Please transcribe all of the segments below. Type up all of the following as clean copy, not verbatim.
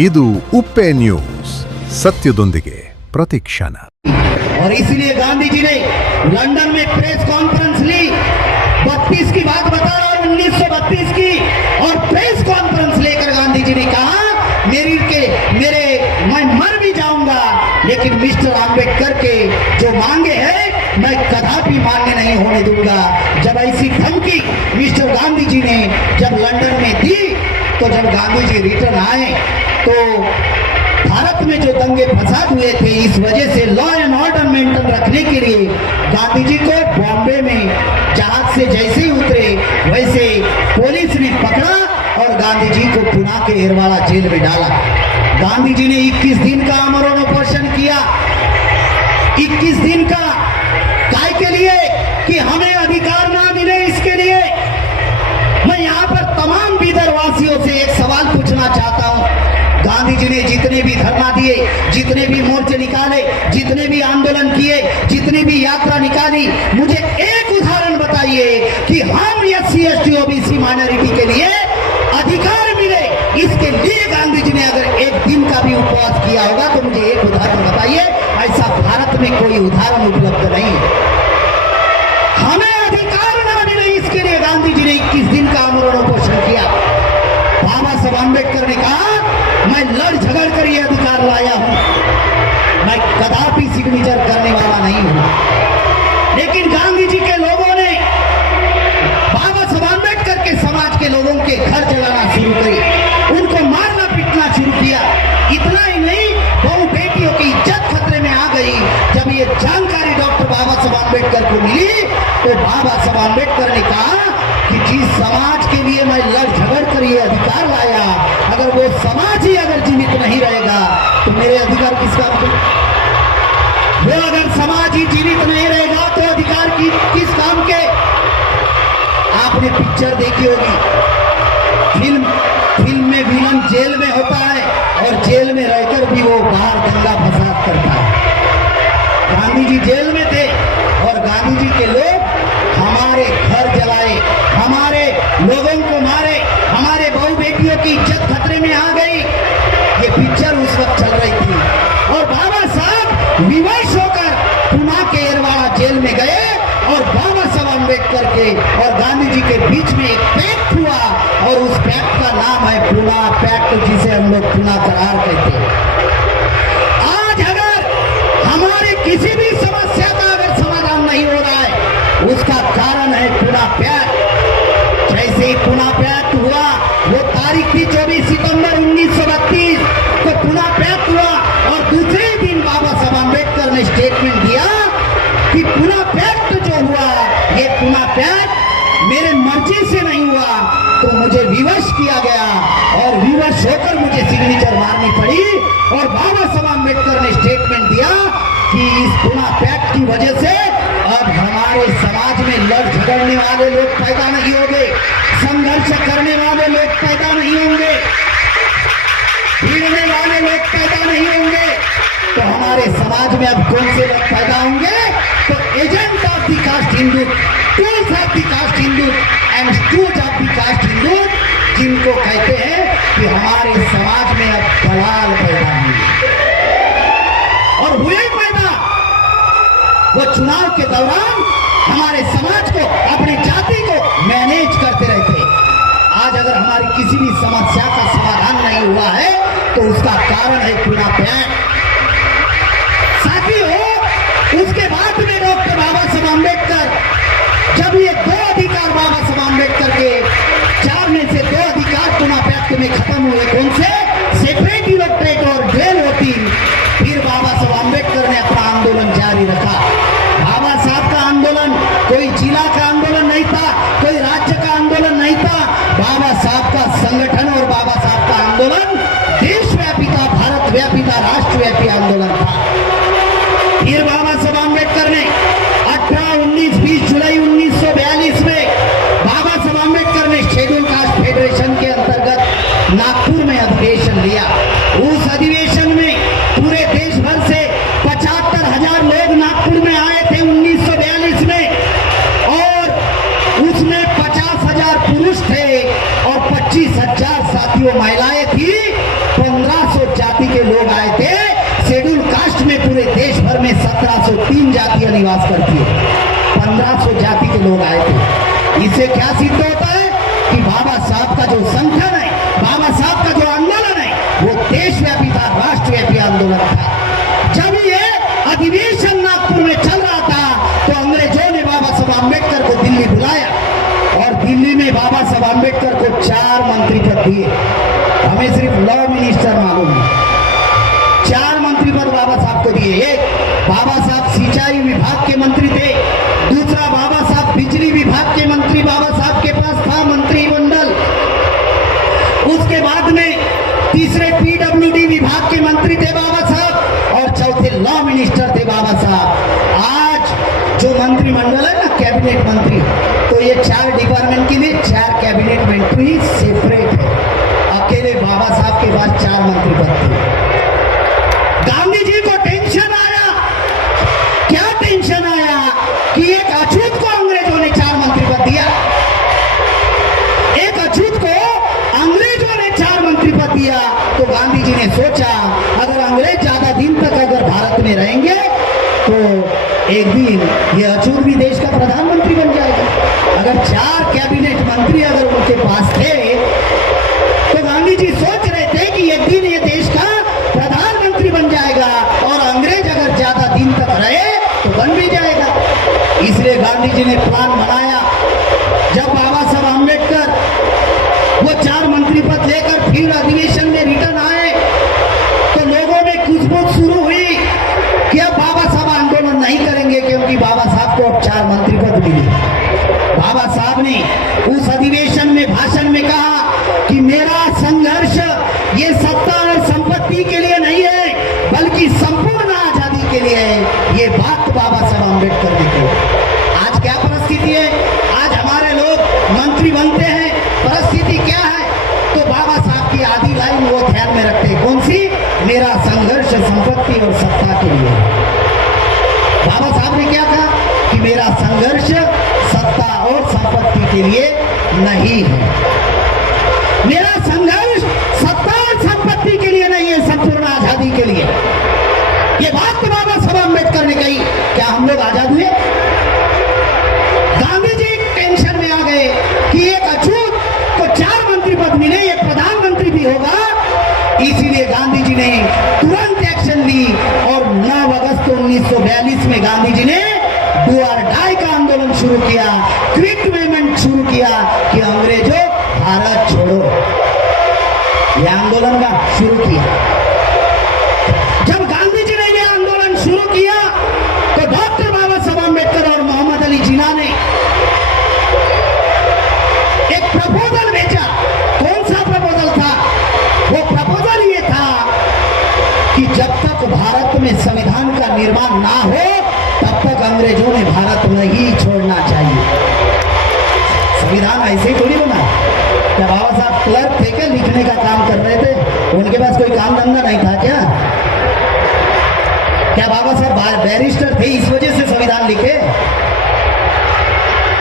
ಇದು ಉಪ್ಪೆ ನ್ಯೂಸ್, ಸತ್ಯದೊಂದಿಗೆ ಪ್ರತಿಕ್ಷಣ। और इसलिए गांधी जी ने लंदन में प्रेस कॉन्फ्रेंस ली, 32 की बात बता रहा हूं, 1932 की, और प्रेस कॉन्फ्रेंस लेकर गांधी जी ने कहा मैं मर भी जाऊंगा लेकिन मिस्टर आंबेडकर के जो मांगे हैं मैं कदापि मान्य नहीं होने दूंगा। जब ऐसी धमकी मिस्टर गांधी जी ने जब लंदन में दी, तो जब गांधी जी रिटर्न आए तो भारत में जो दंगे फसाद हुए थे, इस वजह से लॉ एंड ऑर्डर मेंटेन रखने के लिए गांधी जी को बॉम्बे में जहाज से जैसे ही उतरे वैसे पुलिस ने पकड़ा और गांधी जी को पुणे के एरवाड़ा जेल में डाला। गांधी जी ने 21 दिन का आमरण अनशन किया, 21 दिन का, काय के लिए? कि हमें अधिकार ना मिले, इसके लिए। मैं यहाँ पर तमाम बीदर वासियों से एक सवाल पूछना चाहता हूँ। गांधी जी ने जितने भी धरना दिए, जितने भी मोर्चे निकाले, जितने भी आंदोलन किए, जितनी भी यात्रा निकाली, मुझे एक उदाहरण बताइए कि हम SC ST OBC माइनॉरिटी के लिए अधिकार मिले, इसके लिए गांधी जी ने अगर एक दिन का भी उपवास किया होगा तो मुझे एक उदाहरण बताइए। ऐसा भारत में कोई उदाहरण उपलब्ध नहीं है। हमें अधिकार ना मिले, इसके लिए गांधी जी ने 21 दिन का आमरण अनशन किया। बाबा साहब आंबेडकर ने कहा मैं लड़ झगड़ कर ये अधिकार लाया हूं, मैं कदापि सिग्नेचर करने वाला नहीं हूं। लेकिन गांधी जी के लोगों ने बाबा साहब आंबेडकर के समाज के लोगों के घर जलाना शुरू करी, उनको मारना पीटना शुरू किया। इतना ही नहीं, बहु बेटियों की इज्जत खतरे में आ गई। जब ये जानकारी डॉक्टर बाबा साहब आंबेडकर को मिली तो बाबा साहब आंबेडकर ने कहा कि जिस समाज के लिए मैं लड़ झगड़ कर ये अधिकार लाया, अगर वो समाज ही अगर जीवित नहीं रहेगा तो मेरे अधिकार किस काम के? वो अगर समाज ही जीवित नहीं रहेगा तो अधिकार किस काम के? आपने पिक्चर देखी होगी, फिल्म में विलन जेल में होता है और जेल में रहकर भी वो बाहर दंगा फसाद करता है। गांधी जी जेल में थे और गांधी जी के लोग हमारे घर जलाए, हमारे लोगों को मारे, हमारे बहु बेटियों की इज्जत खतरे में आ गई। ये पिक्चर उस वक्त चल रही थी और बाबा साहब विवश होकर पुणे के एरवाड़ा जेल में गए और बाबा साहब आंबेडकर के और गांधी जी के बीच में एक पैक्ट हुआ और उस पैक्ट का नाम है पुणे पैक्ट, जिसे हम लोग पुणे करार कहते हैं। आज अगर हमारी किसी भी समस्या का अगर समाधान नहीं हो रहा है, उसका कारण है पुणे पैक्ट। जैसे ही पुणे पैक्ट हुआ, वो तारीख थी 24 सितंबर 1932 को पुणे पैक्ट हुआ और दूसरे दिन बाबा साहब आंबेडकर ने स्टेटमेंट दिया कि पुणे पैक्ट जो हुआ, ये पुणे पैक्ट मेरे मर्जी से नहीं हुआ, तो मुझे विवश किया गया और विवश होकर मुझे सिग्नेचर मारनी पड़ी। और बाबा साहब आंबेडकर ने स्टेटमेंट दिया कि इस पुणे पैक्ट की वजह से अब हमारे समाज में लड़ झगड़ने वाले लोग पैदा नहीं होंगे, संघर्ष करने वाले लोग पैदा नहीं होंगे, भिड़ने वाले लोग पैदा नहीं होंगे। तो हमारे समाज में अब कौन से लोग पैदा होंगे? तो agent of the caste Hindu, tools of the caste Hindu and stooges of the caste Hindu, जिनको कहते हैं कि हमारे समाज में अब दलाल पैदा होंगे। और हुए पैदा, वो चुनाव के दौरान हमारे समाज को, अपनी जाति को मैनेज करते रहते। आज अगर हमारी किसी भी समस्या का समाधान नहीं हुआ है तो उसका कारण है पुणे पैक्ट। साथियों, उसके बाद में डॉक्टर बाबा साहब आंबेडकर, जब ये 2 अधिकार बाबा साहब आंबेडकर के 4 में से 2 अधिकार पुणे पैक्ट में खत्म हुए, कौन से? सेपरेट इलेक्टोरेट और ड्वेल वोटिंग। फिर बाबा साहब आंबेडकर ने अपना आंदोलन जारी रखा। बाबा साहब का आंदोलन कोई जिला का आंदोलन नहीं था, कोई राज्य का आंदोलन नहीं था। बाबा साहब का संगठन और बाबा साहब का आंदोलन देशव्यापी था, भारतव्यापी था, राष्ट्रव्यापी आंदोलन था। फिर बाबा साहब आंबेडकर ने 18, 19, 20 जुलाई 1942 में बाबा साहब आंबेडकर ने शेड्यूल कास्ट फेडरेशन के अंतर्गत नागपुर में अधिवेशन लिया। उस अधिवेशन में पूरे देश भर से 75,000 लोग नागपुर में आए थे 1942 में, और उसमें 50,000 पुरुष थे और 25,000 साथियों महिलाएं थी। 15 1703 जातियां निवास करती है, 1500 जाति के लोग आए थे। इससे क्या सिद्ध होता है कि बाबा साहब का जो संगठन है, बाबा साहब का जो आंदोलन है, वो देशव्यापी था, राष्ट्रव्यापी आंदोलन था। जब ये अधिवेशन नागपुर में चल रहा था तो अंग्रेजों ने बाबा साहब आम्बेडकर को दिल्ली बुलाया और दिल्ली में बाबा साहब आम्बेडकर को 4 मंत्री पद दिए। हमें सिर्फ लॉ मिनिस्टर मालूम है, 4 मंत्री पद बाबा साहब को दिए। एक बाबा साहब सिंचाई विभाग के मंत्री थे, दूसरा बाबा साहब बिजली विभाग के मंत्री, बाबा साहब के पास था मंत्रिमंडल। उसके बाद में तीसरे पीडब्ल्यूडी विभाग के मंत्री थे बाबा साहब और चौथे लॉ मिनिस्टर थे बाबा साहब। आज जो मंत्रिमंडल है ना, कैबिनेट मंत्री, तो ये 4 डिपार्टमेंट के लिए 4 कैबिनेट मंत्री सेपरेट है। अकेले बाबा साहब के पास 4 मंत्री पद थे। गांधी जी को टेंशन आया, क्या टेंशन आया कि एक अछूत को अंग्रेजों ने 4 मंत्री पद दिया, एक अछूत को अंग्रेजों ने 4 मंत्री पद दिया। तो गांधी जी ने सोचा अगर अंग्रेज ज्यादा दिन तक अगर भारत में रहेंगे तो एक दिन ये अछूत भी देश का प्रधानमंत्री बन जाएगा। अगर 4 कैबिनेट मंत्री अगर उनके पास थे तो गांधी जी सोच रहे थे कि एक दिन ये देश का प्रधानमंत्री बन जाएगा और अंग्रेज अगर ज्यादा दिन तक रहे तो बन भी जाएगा। इसलिए गांधी जी ने प्लान बनाया। जब बाबा साहब आम्बेडकर वो 4 मंत्री पद लेकर फिर अधिवेशन में रिटर्न आए तो लोगों में कुछ शुरू हुई कि अब बाबा साहब आंदोलन नहीं करेंगे क्योंकि बाबा साहब को अब 4 मंत्री पद मिले। बाबा साहब ने उस अधिवेशन में भाषण में कहा कि मेरा संघर्ष ये सत्ता और संपत्ति के लिए नहीं है बल्कि संपूर्ण आजादी के लिए है। ये बात बाबा साहब आम्बेडकर ने कही। आज क्या परिस्थिति है? आज हमारे लोग मंत्री बनते हैं, परिस्थिति क्या है? तो बाबा साहब की आधी लाइन वो ध्यान में रखते हैं, कौन सी? मेरा संघर्ष संपत्ति और सत्ता के लिए। बाबा साहब ने क्या कहा कि मेरा संघर्ष सत्ता और संपत्ति के लिए नहीं है। मेरा संघर्ष सत्ता और संपत्ति के लिए नहीं है, संपूर्ण आजादी के लिए। ये बात बाबा साहब आम्बेडकर ने कही। क्या हम लोग आजाद हुए? गांधी जी टेंशन में आ गए कि एक अछूत को 4 मंत्री पद मिले, ये प्रधानमंत्री भी होगा। इसीलिए गांधी जी ने तुरंत एक्शन ली और 9 अगस्त 1942 में गांधी जी ने डू और डाई का आंदोलन शुरू किया, क्विट मूवमेंट शुरू किया कि अंग्रेजों भारत छोड़ो। यह आंदोलन का शुरू किया। जब गांधी जी ने यह आंदोलन शुरू किया तो डॉक्टर बाबा साहब आम्बेडकर और मोहम्मद अली जिन्ना ने एक प्रपोजल भेजा। कौन सा प्रपोजल था? वो प्रपोजल ये था कि जब तक भारत में संविधान का निर्माण ना हो तब तक अंग्रेजों ने भारत नहीं छोड़ना चाहिए। संविधान ऐसे ही थोड़ी बना। क्या बाबा साहब क्लर्क थे क्या? लिखने का काम कर रहे थे, उनके पास कोई काम धंधा नहीं था क्या? क्या बाबा साहब बैरिस्टर थे इस वजह से संविधान लिखे?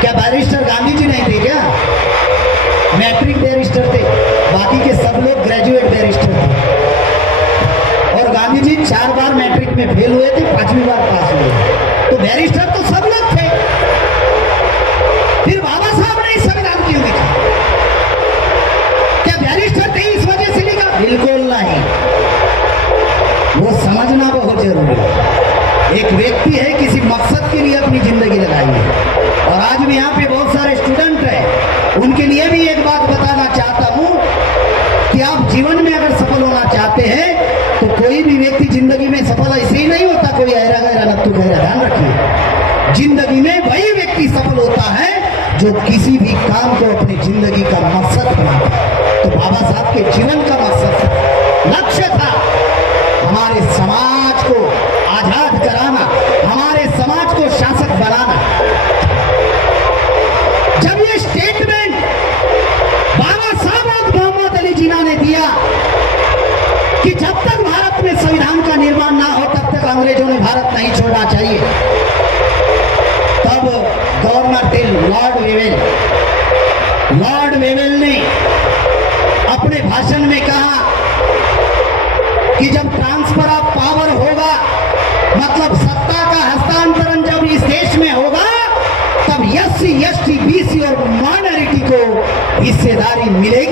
क्या बैरिस्टर गांधी जी नहीं थे क्या? मैट्रिक बैरिस्टर थे, बाकी के सब लोग ग्रेजुएट बैरिस्टर थे। और गांधी जी 4 बार मैट्रिक में फेल हुए थे, 5वीं बार पास हुए। तो बैरिस्टर तो सब लोग थे। फिर बाबा साहब ने इस संविधान क्यों लिखा? क्या बैरिस्टर थे इस वजह से लिखा? बिल्कुल नहीं। वो समझना बहुत जरूरी है। एक व्यक्ति है, किसी मकसद के लिए अपनी जिंदगी लगाई है। और आज भी यहाँ पे बहुत सारे स्टूडेंट हैं, उनके लिए भी एक बात बताना चाहता हूँ कि आप जीवन में अगर सफल होना चाहते हैं तो कोई भी व्यक्ति जिंदगी में सफल ऐसे ही नहीं होता, कोई ऐरा गैरा नत्थु गैरा। ध्यान रखिए, जिंदगी में वही व्यक्ति सफल होता है जो किसी भी काम को अपनी जिंदगी का मकसद बनाता है। तो बाबा साहब के जीवन का मकसद था, लक्ष्य था हमारे समाज को आजाद कराना, हमारे समाज को शासक बनाना। जब ये स्टेटमेंट बाबा साहब और मोहम्मद अली जिन्ना ने दिया कि जब तक भारत में संविधान का निर्माण ना हो तब तक अंग्रेजों ने भारत नहीं छोड़ना चाहिए, तब गवर्नर थे लॉर्ड वेवेल ने अपने भाषण में कहा कि जब ट्रांसफर ऑफ पावर होगा, मतलब सत्ता गिरफ्तारी मिलेगी